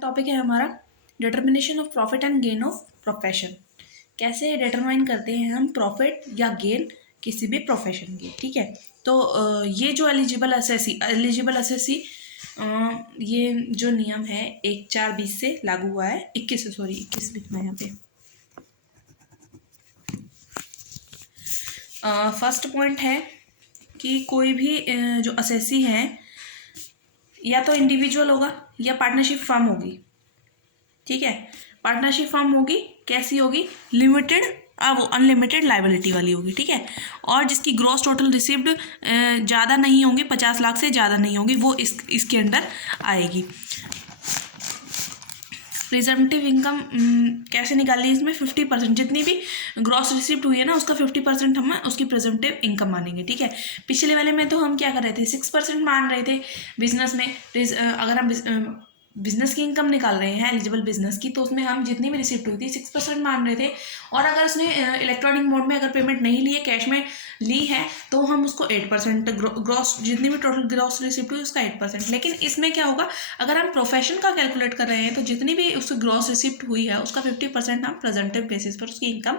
Topic है हमारा determination of profit and gain of profession. कैसे डिटरमाइन करते हैं हम प्रॉफिट या गेन किसी भी प्रोफेशन की। ठीक है, तो ये जो एलिजिबल असेसी ये जो नियम है 1/4/20 से लागू हुआ है। 21 लिखना है यहाँ पे। फर्स्ट पॉइंट है कि कोई भी जो असेसी है या तो इंडिविजुअल होगा या पार्टनरशिप फर्म होगी। ठीक है, पार्टनरशिप फर्म होगी, कैसी होगी? लिमिटेड, वो अनलिमिटेड लाइबिलिटी वाली होगी। ठीक है, और जिसकी ग्रॉस टोटल रिसीव्ड ज़्यादा नहीं होंगी, 50 लाख से ज़्यादा नहीं होंगी, वो इसके अंडर आएगी। प्रिजम्पटिव इनकम कैसे निकाली? इसमें 50% जितनी भी ग्रॉस रिसिप्ट हुई है ना, उसका 50% हम उसकी प्रिजम्पटिव इनकम मानेंगे। ठीक है, पिछले वाले में तो हम क्या कर रहे थे, 6% मान रहे थे बिजनेस में। अगर हम बिजनेस की इनकम निकाल रहे हैं एलिजिबल बिजनेस की, तो उसमें हम जितनी भी रिसिप्ट हुई थी 6% मान रहे थे। और अगर उसने इलेक्ट्रॉनिक मोड में अगर पेमेंट नहीं ली है, कैश में ली है, तो हम उसको 8% ग्रॉस, जितनी भी टोटल ग्रॉस रिसिप्ट हुई उसका 8%। लेकिन इसमें क्या होगा, अगर हम प्रोफेशन का कैलकुलेट कर रहे हैं तो जितनी भी उसकी ग्रॉस रिसिप्ट हुई है उसका 50% हम प्रेजेंटिव बेसिस पर उसकी इनकम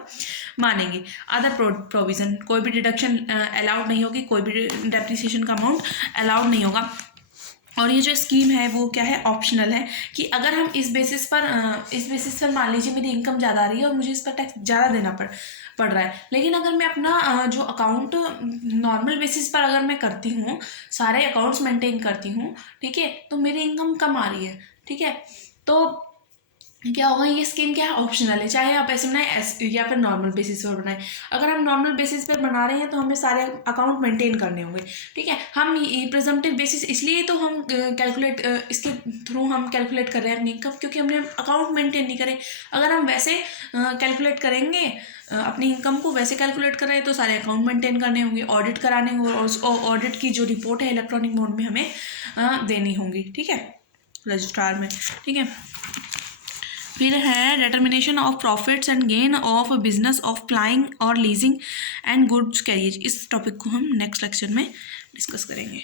मानेंगे। अदर प्रोविजन, कोई भी डिडक्शन अलाउड नहीं होगी, कोई भी डेप्रिसिएशन का अमाउंट अलाउड नहीं होगा। और ये जो स्कीम है वो क्या है, ऑप्शनल है कि अगर हम इस बेसिस पर मान लीजिए मेरी इनकम ज़्यादा आ रही है और मुझे इस पर टैक्स ज़्यादा देना पड़ रहा है, लेकिन अगर मैं अपना जो अकाउंट नॉर्मल बेसिस पर अगर मैं करती हूँ, सारे अकाउंट्स मेंटेन करती हूँ, ठीक है, तो मेरी इनकम कम आ रही है। ठीक है, तो क्या होगा, ये स्कीम क्या है, ऑप्शनल है, चाहे आप ऐसे बनाए या फिर नॉर्मल बेसिस पर बनाए। अगर हम नॉर्मल बेसिस पर बना रहे हैं तो हमें सारे अकाउंट मेंटेन करने होंगे। ठीक है, हम प्रेजम्पटिव बेसिस इसलिए तो हम कैलकुलेट इसके थ्रू हम कैलकुलेट कर रहे हैं अपनी इनकम, क्योंकि हमने अकाउंट मेंटेन नहीं करे। अगर हम वैसे कैलकुलेट करेंगे, अपनी इनकम को वैसे कैलकुलेट कर रहे हैं, तो सारे अकाउंट मेंटेन करने होंगे, ऑडिट कराने होंगे, और ऑडिट की जो रिपोर्ट है इलेक्ट्रॉनिक मोड में हमें देनी होंगी। ठीक है, रजिस्ट्रार में। ठीक है, फिर है determination of profits and gain of business of flying और लीजिंग एंड गुड्स कैरियज। इस टॉपिक को हम नेक्स्ट लेक्चर में डिस्कस करेंगे।